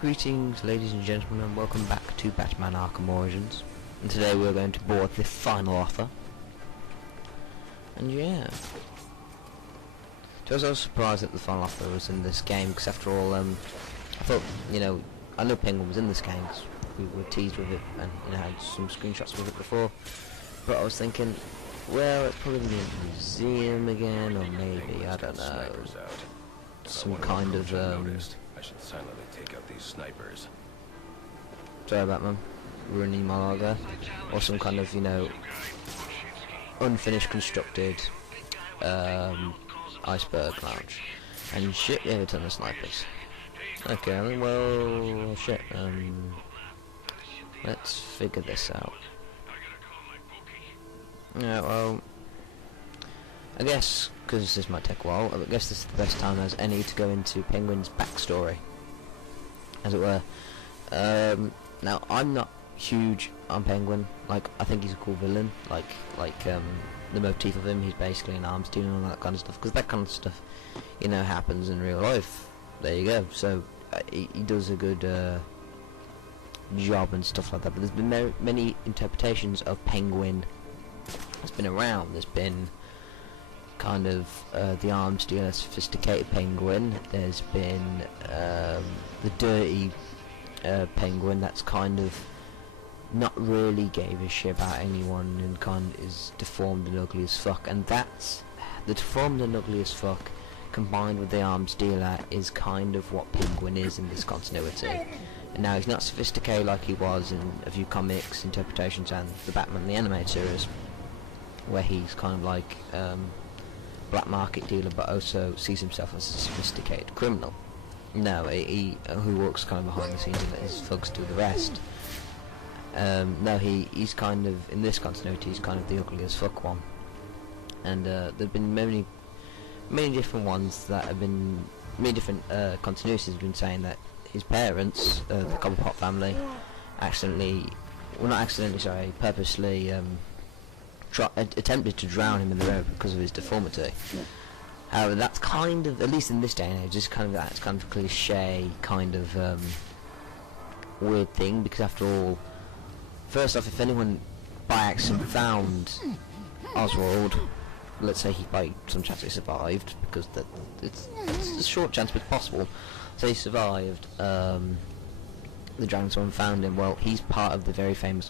Greetings ladies and gentlemen, and welcome back to Batman Arkham Origins. And today we're going to board the final offer. And yeah, so I was surprised that the final offer was in this game, because after all, I thought, I know Penguin was in this game, 'cause we were teased with it and had some screenshots with it before, but I was thinking, well, it's probably in the museum again, or maybe, I don't know, some kind of I should silently take out these snipers. sorry Batman, ruining my log there, or some kind of, unfinished constructed iceberg lounge. And shit, we have a ton of snipers. Okay, well, shit, let's figure this out. Yeah, well, I guess, because this might take a while, I guess this is the best time as any to go into Penguin's backstory, as it were. Now, I'm not huge on Penguin. Like, I think he's a cool villain. Like the motif of him, he's basically an arms dealer and all that kind of stuff. Because that kind of stuff, happens in real life. There you go. So he does a good job and stuff like that. But there's been many interpretations of Penguin. It's been around. There's been kind of the arms dealer, sophisticated Penguin. There's been the dirty Penguin that's kind of not really gave a shit about anyone and kind of is deformed and ugly as fuck. And that's the deformed and ugly as fuck combined with the arms dealer is kind of what Penguin is in this continuity. And now he's not sophisticated like he was in a few comics interpretations and the Batman the animated series, where he's kind of like black market dealer, but also sees himself as a sophisticated criminal. No, he who works kind of behind the scenes and let his thugs do the rest. No, he's kind of, in this continuity, he's kind of the ugly as fuck one. And there've been many different ones that have been, many different continuities have been saying that his parents, the Cobblepot family, purposely attempted to drown him in the river because of his deformity. However, that's kind of, at least in this day and age, that's kind of a cliche kind of weird thing, because after all, first off, if anyone by accident found Oswald, let's say he by some chance he survived, because it's a short chance but possible, so he survived, the dragon someone found him, well, he's part of the very famous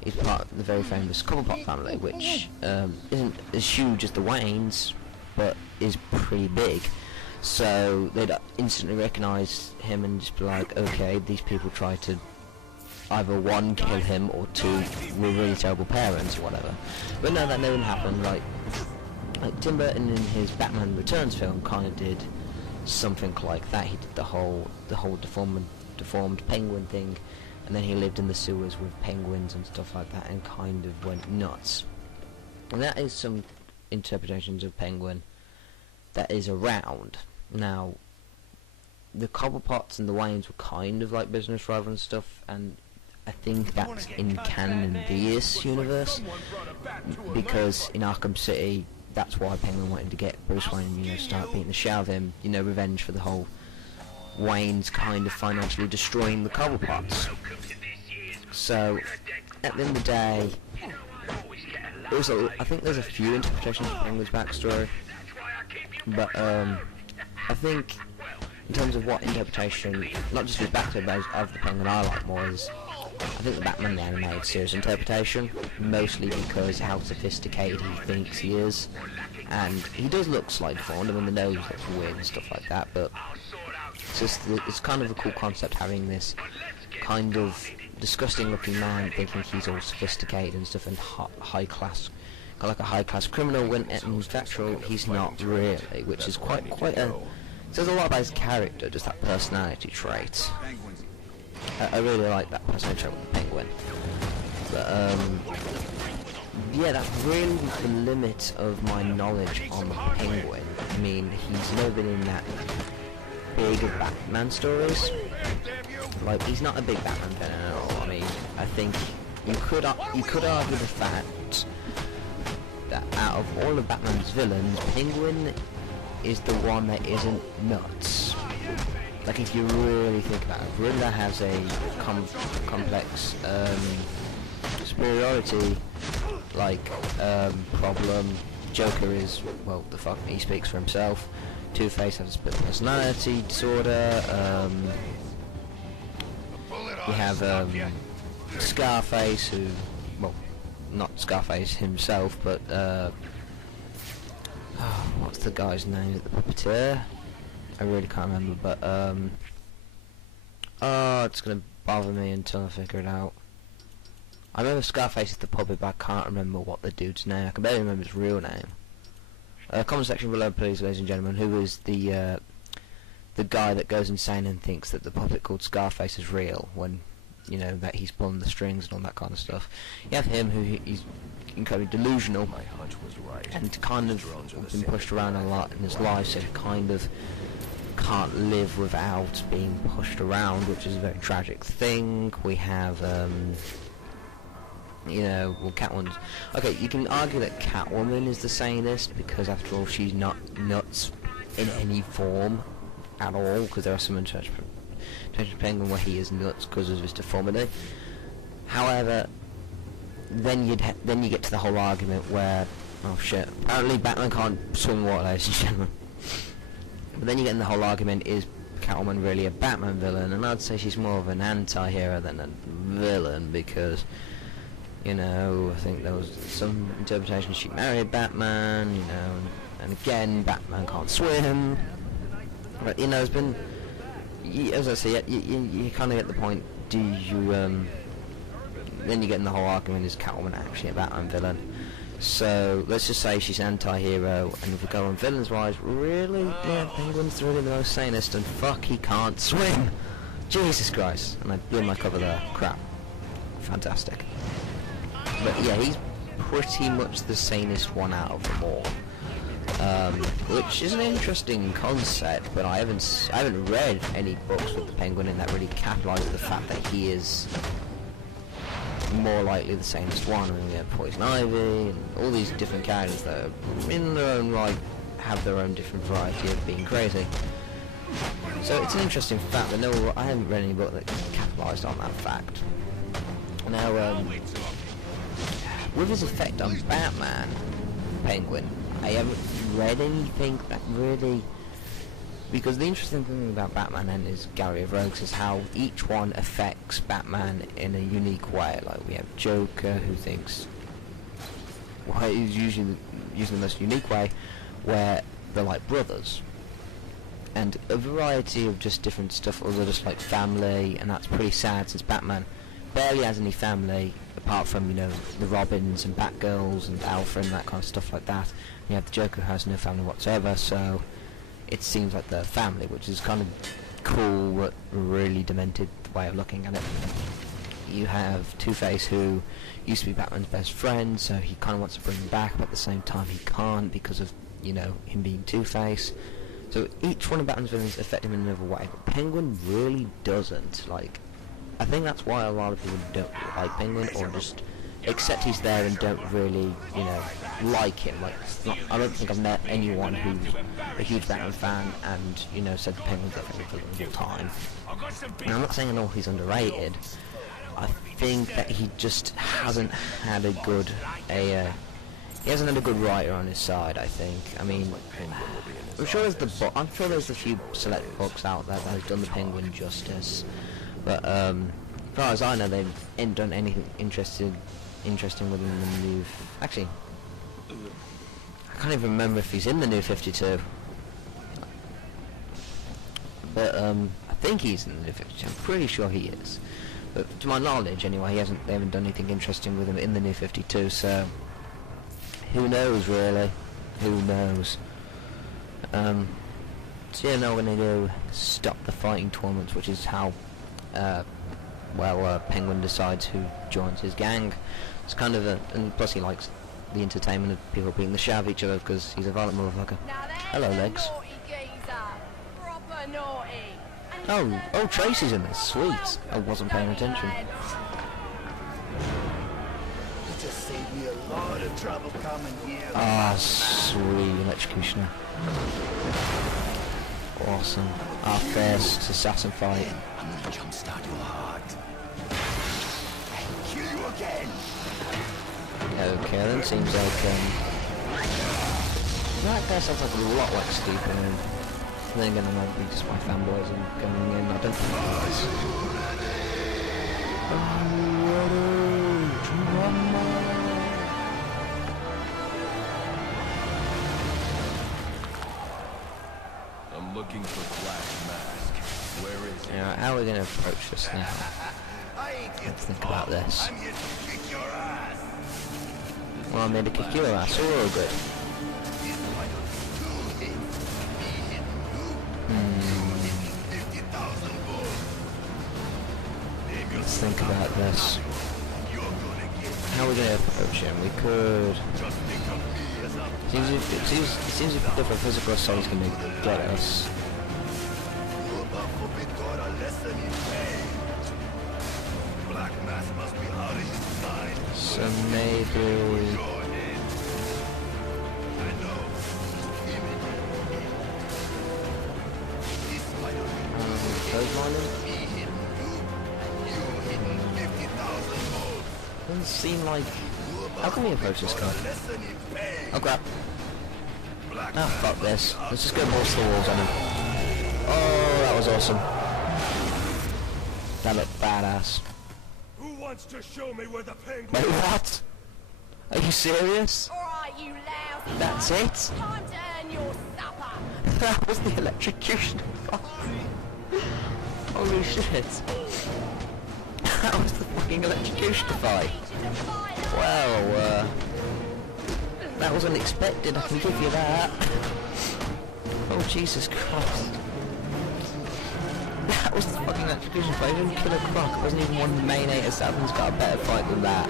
Cobblepot family, which isn't as huge as the Waynes, but is pretty big. So they'd instantly recognise him and just be like, okay, these people try to either one, kill him, or two, were really terrible parents or whatever. But no, that never happened. Like Tim Burton in his Batman Returns film kind of did something like that. He did the whole deformed penguin thing, and then he lived in the sewers with penguins and stuff like that, and kind of went nuts. And that is some interpretations of Penguin that is around. Now, the Cobblepots and the Waynes were kind of like business rivals and stuff, and I think that's in canon in this universe, because in Arkham City, that's why Penguin wanted to get Bruce Wayne, start beating the shit out of him, revenge for the whole Wayne's kind of financially destroying the Cobblepots. So, at the end of the day, I think there's a few interpretations of Penguin's backstory, but I think in terms of what interpretation, not just his backstory, but of the Penguin I like more is, I think the Batman the animated series interpretation, mostly because how sophisticated he thinks he is, and he does look slightly deformed. I mean, the nose looks weird and stuff like that, but it's kind of a cool concept having this kind of disgusting looking man thinking he's all sophisticated and stuff and high class, kind of like a high class criminal, when in fact he's not really, which is quite a, says a lot about his character, just that personality trait. I really like that personality trait with the Penguin. But yeah, that's really the limit of my knowledge on the Penguin. I mean, he's never been in that big of Batman stories. Like, he's not a big Batman villain at all. I mean, I think you could argue the fact that out of all of Batman's villains, Penguin is the one that isn't nuts. like if you really think about it, Riddler has a complex superiority like problem. Joker is, well, the fuck, he speaks for himself. Two-Face has a split personality disorder. You have Scarface, who, well, not Scarface himself, but what's the guy's name? The puppeteer? I really can't remember, but oh, it's gonna bother me until I figure it out. I remember Scarface is the puppet, but I can't remember what the dude's name. I can barely remember his real name. Comment section below, please, ladies and gentlemen. Who is the guy that goes insane and thinks that the puppet called Scarface is real when, you know, that he's pulling the strings and all that kind of stuff? You have him, who he's incredibly delusional. My hunch was right. And kind of been pushed around a lot in his life, so he kind of can't live without being pushed around, which is a very tragic thing. We have, you know, well, Catwoman's... Okay, you can argue that Catwoman is the sanest, because after all, she's not nuts in any form at all, because there are some Detective Penguin where he is nuts because of his deformity. However, then you get to the whole argument where, oh shit, apparently Batman can't swim water, ladies and gentlemen. But then you get in the whole argument, is Catwoman really a Batman villain? And I'd say she's more of an anti-hero than a villain, because, you know, I think there was some interpretation she married Batman, you know, and again, Batman can't swim. But, you know, it's been, as I say, you kind of get the point. Do you, then you get in the whole argument, is Catwoman actually a Batman villain? So, let's just say she's anti-hero, and if we go on villains-wise, really? Yeah, Penguin's really the most sanest, and fuck, he can't swim! Jesus Christ. And I blew my cover there. Crap. Fantastic. But yeah, he's pretty much the sanest one out of them all. Which is an interesting concept, but I haven't read any books with the Penguin in that really capitalise the fact that he is more likely the sanest one. I mean, we have Poison Ivy and all these different characters that are in their own right have their own different variety of being crazy. So it's an interesting fact, but no, I haven't read any book that capitalised on that fact. Now, with his effect on Batman, Penguin, I haven't read anything that really... Because the interesting thing about Batman and his Gallery of Rogues is how each one affects Batman in a unique way. Like, we have Joker, who thinks... Well, he's using the most unique way, where they're like brothers. And a variety of just different stuff, other just like family, and that's pretty sad, since Batman barely has any family, apart from, you know, the Robins and Batgirls and Alfred and that kind of stuff like that. And you have the Joker, who has no family whatsoever, so it seems like they're family, which is kind of cool, but really demented way of looking at it. You have Two-Face, who used to be Batman's best friend, so he kind of wants to bring him back, but at the same time he can't because of, you know, him being Two-Face. So each one of Batman's villains affect him in another way, but Penguin really doesn't. Like, I think that's why a lot of people don't like Penguin, or just accept he's there and don't really, you know, like him. Like, it's not, I don't think I've met anyone who's a huge Batman fan and, you know, said the Penguin's their favourite villain of all time. And I'm not saying at all he's underrated. I think that he just hasn't had a good, he hasn't had a good writer on his side, I think. I mean, I'm sure there's a few select books out there that have done the Penguin justice, but as far as I know, they ain't done anything interesting within the new... Actually, I can't even remember if he's in the new 52. But I think he's in the new 52. I'm pretty sure he is. But to my knowledge, anyway, they haven't done anything interesting with him in the new 52. So who knows, really? Who knows? So yeah, now we're gonna go stop the fighting tournaments, which is how Penguin decides who joins his gang. It's kind of and plus he likes the entertainment of people beating the shit out of each other because he's a violent motherfucker. Hello, Legs. Oh, Tracy's in this. Sweet. I wasn't paying attention. Ah, sweet Electrocutioner. Awesome. Our first assassin fight. Jumpstart your heart. Kill you again. Okay, then seems like that guy sounds like a lot like Steve. Then again, I might be just my fanboys and going in. I don't think it is. I'm looking for Black Mask. Where is he? Yeah, how are we going to approach this now? Let's think about this. I'm here to kick your ass. Well, I'm here to kick your ass. All good. Let's think about this. How are we going to approach him? We could... It seems if the physical assault is going to get us. So maybe... Close mining? Doesn't seem like... How can we approach this guy? Oh crap. Ah, fuck this. Let's just go balls to the walls on him. Oh, that was awesome. That looked badass. Who wants to show me where the penguin? Wait, what? Are you serious? Alright, you lousy That's bug. it? Time to earn your supper. That was the electrocutioner. Holy shit. That was the fucking electrocutioner fight. Well, that was unexpected, I can give you that. Oh, Jesus Christ. That was the fucking electrocution fight. I didn't kill a croc. It wasn't even one of the main 8 assassins got a better fight than that.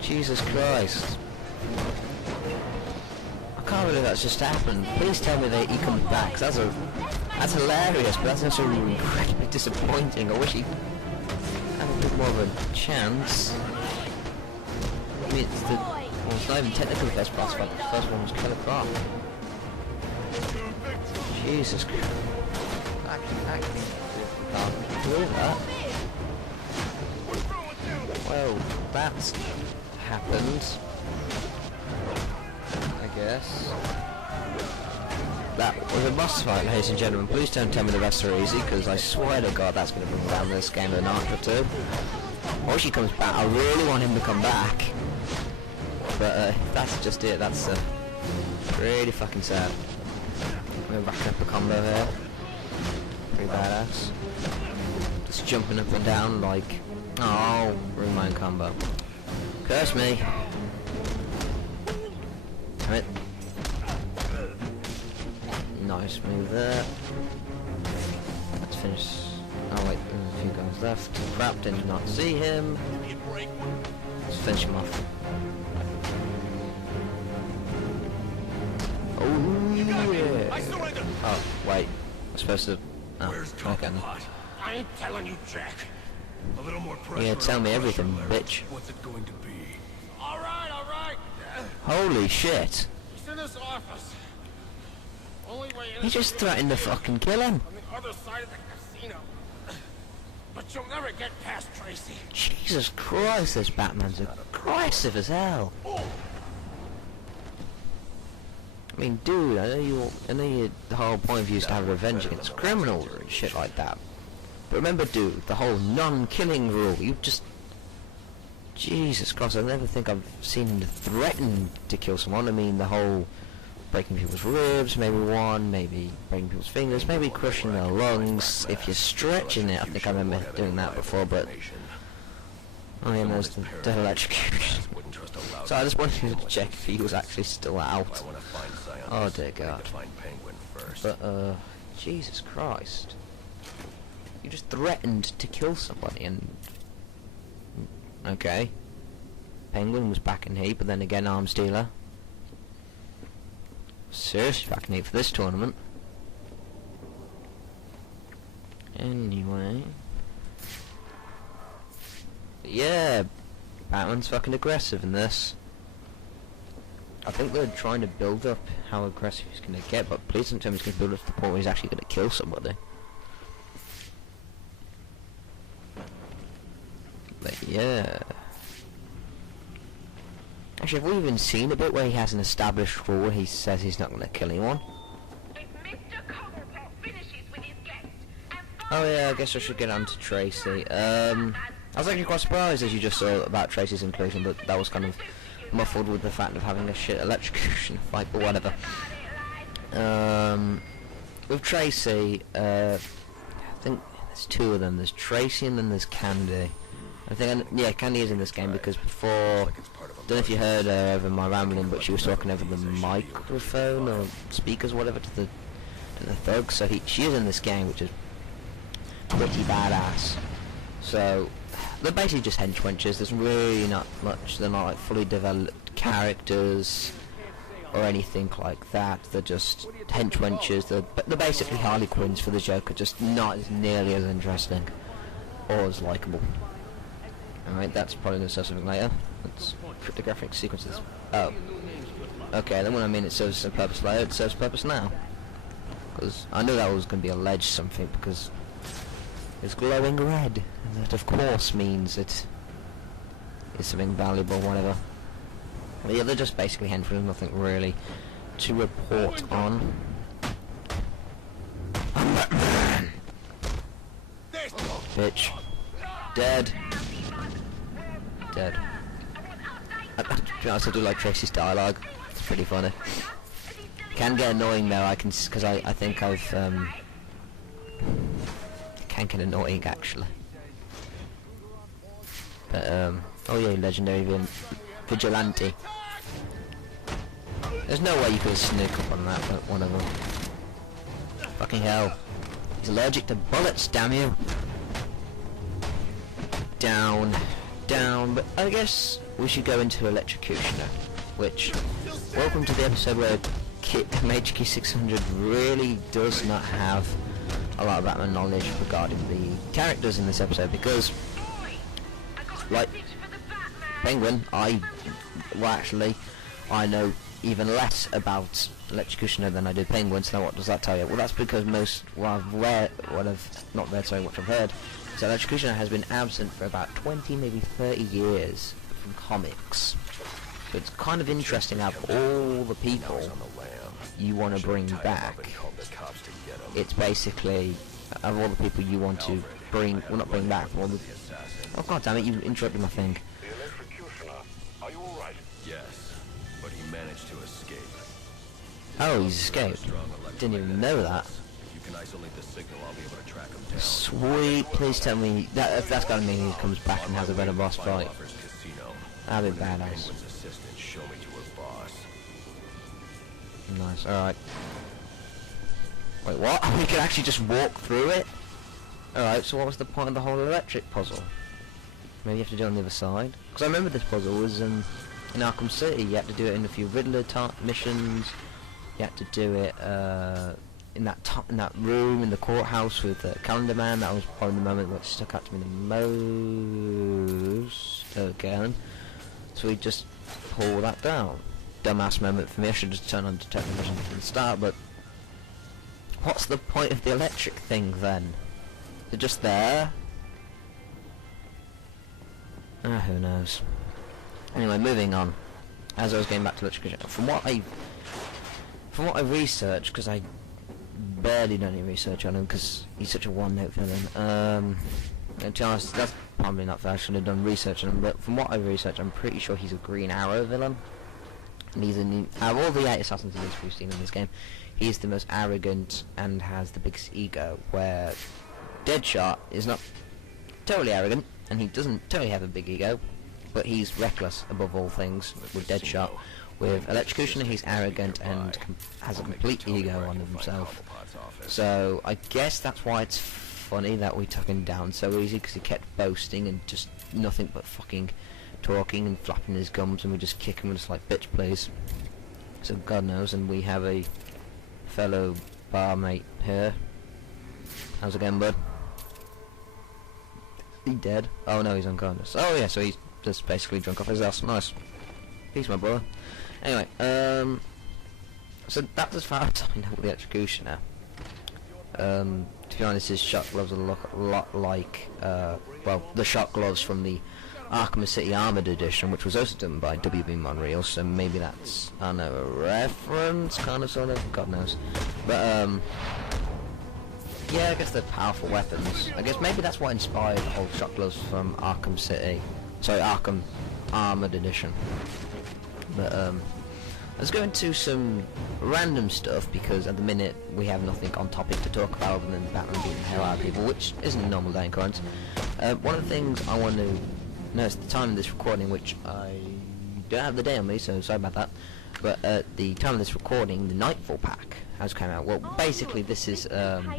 Jesus Christ. I can't believe that's just happened. Please tell me that he comes back, 'cause that's hilarious, but that's also incredibly disappointing. I wish he had a bit more of a chance. I mean, it's not even technically the best boss fight, the first one was Killer Croc. Jesus Christ. I can't believe that. Well, that's happened. I guess. That was a boss fight, ladies and gentlemen. Please don't tell me the rest are easy, because I swear to God that's going to bring down this game a notch or two. Or she comes back. I really want him to come back. But that's just it. That's really fucking sad. We're backing up a combo here. Pretty badass. Just jumping up and down like... Oh, ruined my own combo. Curse me. Damn it. Nice move there. Let's finish... Oh wait, there's a few guys left. Crap, did not see him. Let's finish him off. Oh yeah! Oh, wait. I'm supposed to... Oh, okay. I ain't telling you, Jack. A little more pressure. Yeah, tell me everything, bitch. What's it going to be? All right. Holy shit! He's in his office. Only way in He just threatened to fucking kill him. on the other side of the casino. But you'll never get past Tracy. Jesus Christ, this Batman's aggressive as hell. I mean, dude, I know the whole point of you is to have revenge against criminals and shit like that. But remember, dude, the whole non-killing rule. You just... Jesus Christ, I never think I've seen him threaten to kill someone. I mean, the whole breaking people's ribs, maybe one, maybe breaking people's fingers, maybe crushing their lungs. If you're stretching it, I think I remember doing that before, but... Oh yeah, there's the electrocution. So I just wanted to check if he was actually still out. Oh dear God. But, Jesus Christ. You just threatened to kill somebody and... Okay. Penguin was back in heat, but then again arms dealer. Seriously back in heat for this tournament. Anyway... Yeah, Batman's fucking aggressive in this. I think they're trying to build up how aggressive he's going to get, but please don't tell me he's going to build up to the point where he's actually going to kill somebody. But yeah. Actually, have we even seen a bit where he has an established rule where he says he's not going to kill anyone? Oh yeah, I guess I should get on to Tracy. I was actually quite surprised, as you just saw, about Tracy's inclusion, but that was kind of muffled with the fact of having a shit electrocution fight, but whatever. With Tracy, I think there's two of them. There's Tracy and then there's Candy. I think, yeah, Candy is in this game because before, don't know if you heard her over my rambling, but she was talking over the microphone or speakers or whatever to the thugs, so she is in this game, which is pretty badass. So they're basically just henchwenches. There's really not much. They're not like fully developed characters or anything like that. They're just henchwenches. They're basically Harley Quinns for the Joker, just not as nearly as interesting or as likable. Alright, that's probably going to say something later. That's cryptographic sequences. Oh. Okay, then when I mean it serves a purpose later, it serves a purpose now. Because I knew that was going to be alleged something, because it's glowing red, and that of course means it is something valuable, whatever. But yeah, they're just basically henchmen, nothing really to report on. I'm Batman! Bitch. Dead. Dead. To be honest, I do like Tracy's dialogue. It's pretty funny. Can get annoying though, because I think I've, can get annoying actually. But, oh yeah, legendary vigilante. There's no way you could sneak up on that, but whatever. Fucking hell. He's allergic to bullets, damn you. Down. Down, but I guess we should go into Electrocutioner, which, welcome to the episode where MHQ 600 really does not have a lot of Batman knowledge regarding the characters in this episode, because, like Penguin, I know even less about Electrocutioner than I do Penguin, so what does that tell you? Well, that's because what I've heard, so Electrocutioner has been absent for about 20, maybe 30 years from comics. So it's kind of interesting out of all the people you want to bring back, it's basically, of all the people you want to bring, well, not bring back, but all the, oh god damn it, you interrupted my thing. The Electrocutioner, are you alright? Yes, but he managed to escape. Oh, he's escaped. Didn't even know that. If you can isolate the signal, I'll be able to track him down. Sweet, please tell me that if that's gotta mean he comes back and has a better boss fight. That'd be badass. Penguin's assistant show me to her boss. Nice, alright. Wait, what? We could actually just walk through it? Alright, so what was the point of the whole electric puzzle? Maybe you have to do it on the other side? Because I remember this puzzle was in Arkham City. You had to do it in a few Riddler missions. You had to do it in that room in the courthouse with the Calendar Man. That was probably the moment that stuck out to me the most. Again. So we just pull that down. Dumbass moment for me. I should just turn on detective vision from the start, but what's the point of the electric thing then? Is it just there? Who knows. Anyway, moving on. As I was getting back to Electrocutioner, from what I researched, because I barely done any research on him, because he's such a one-note villain. And to be honest, that's probably not fair. I should have done research on him, but from what I researched, I'm pretty sure he's a Green Arrow villain. And he's out of all the 8 assassins we've seen in this game, he's the most arrogant and has the biggest ego, where Deadshot is not totally arrogant, and he doesn't totally have a big ego, but he's reckless above all things with Deadshot. With Electrocutioner, he's arrogant and has a complete ego on himself. So I guess that's why it's funny that we took him down so easy, because he kept boasting and just nothing but fucking talking and flapping his gums, and we just kick him and just like, bitch please. So God knows. And we have a fellow barmate here. How's it going, bud? He dead? Oh no, he's unconscious. Oh yeah, so he's just basically drunk off his ass. Nice. Peace, my brother. Anyway, so that's as far as I know with the Electrocutioner. To be honest, his shock gloves look a lot like, well, the shock gloves from the Arkham City Armored Edition, which was also done by WB Montreal, so maybe that's, I don't know, a reference, kind of, sort of, God knows. But, yeah, I guess they're powerful weapons. I guess maybe that's what inspired the whole shock gloves from Arkham City. Sorry, Arkham Armored Edition. But, let's go into some random stuff, because at the minute we have nothing on topic to talk about other than Batman beating the hell out of people, which isn't a normal day occurrence. One of the things I want to notice at the time of this recording, which I don't have the day on me, so sorry about that, but at the time of this recording, the Nightfall pack has come out. Well, basically this is, I'm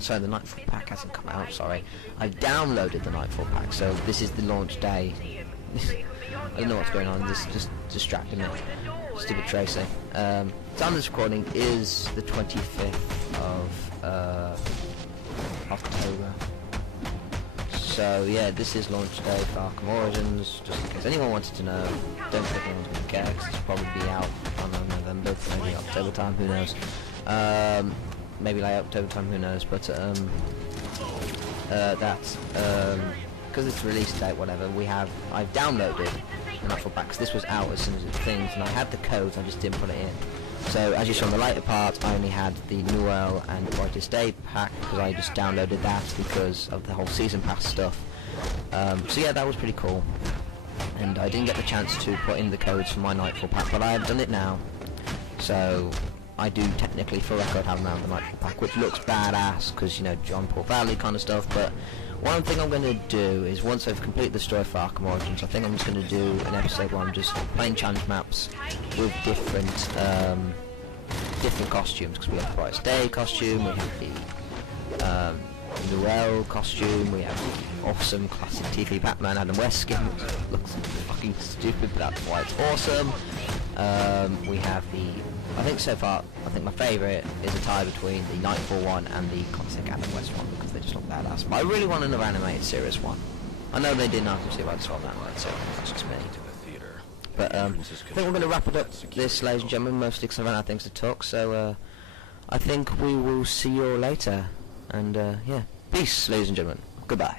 sorry, the Nightfall pack hasn't come out, sorry. I've downloaded the Nightfall pack, so this is the launch day. I don't know what's going on, this is just distracting me. Stupid Tracy. Time of this recording is the 25th of October. So yeah, this is launch day for Arkham Origins, just in case anyone wanted to know. Don't think anyone's going to care, because it's probably be out on November, maybe October time, who knows. Maybe like October time, who knows, but because it's release date, whatever, I've downloaded the Nightfall pack, because this was out as soon as it things, and I had the codes, I just didn't put it in. So as you saw in the later part, I only had the Noel and Brightest Day pack, because I just downloaded that because of the whole season pass stuff. So yeah, that was pretty cool, and I didn't get the chance to put in the codes for my Nightfall pack, but I have done it now. So I do technically, for record, have now the Nightfall pack, which looks badass, because, you know, John Paul Valley kind of stuff. But one thing I'm going to do is, once I've completed the story for Arkham Origins, I think I'm just going to do an episode where I'm just playing challenge maps with different costumes, because we have the Brightest Day costume, we have the Noel costume, we have the awesome classic TV Batman Adam West skin, which looks fucking stupid, but that's why it's awesome. We have the, I think so far, I think my favourite is a tie between the Nightfall one and the classic Adam West one, because they just look badass. But I really want another animated series one. I know they did Arkham City, but I just want an animated series, that's just me. But I think we're going to wrap it up this, ladies and gentlemen, mostly because I ran out of things to talk, so I think we will see you all later, and yeah, peace, ladies and gentlemen, goodbye.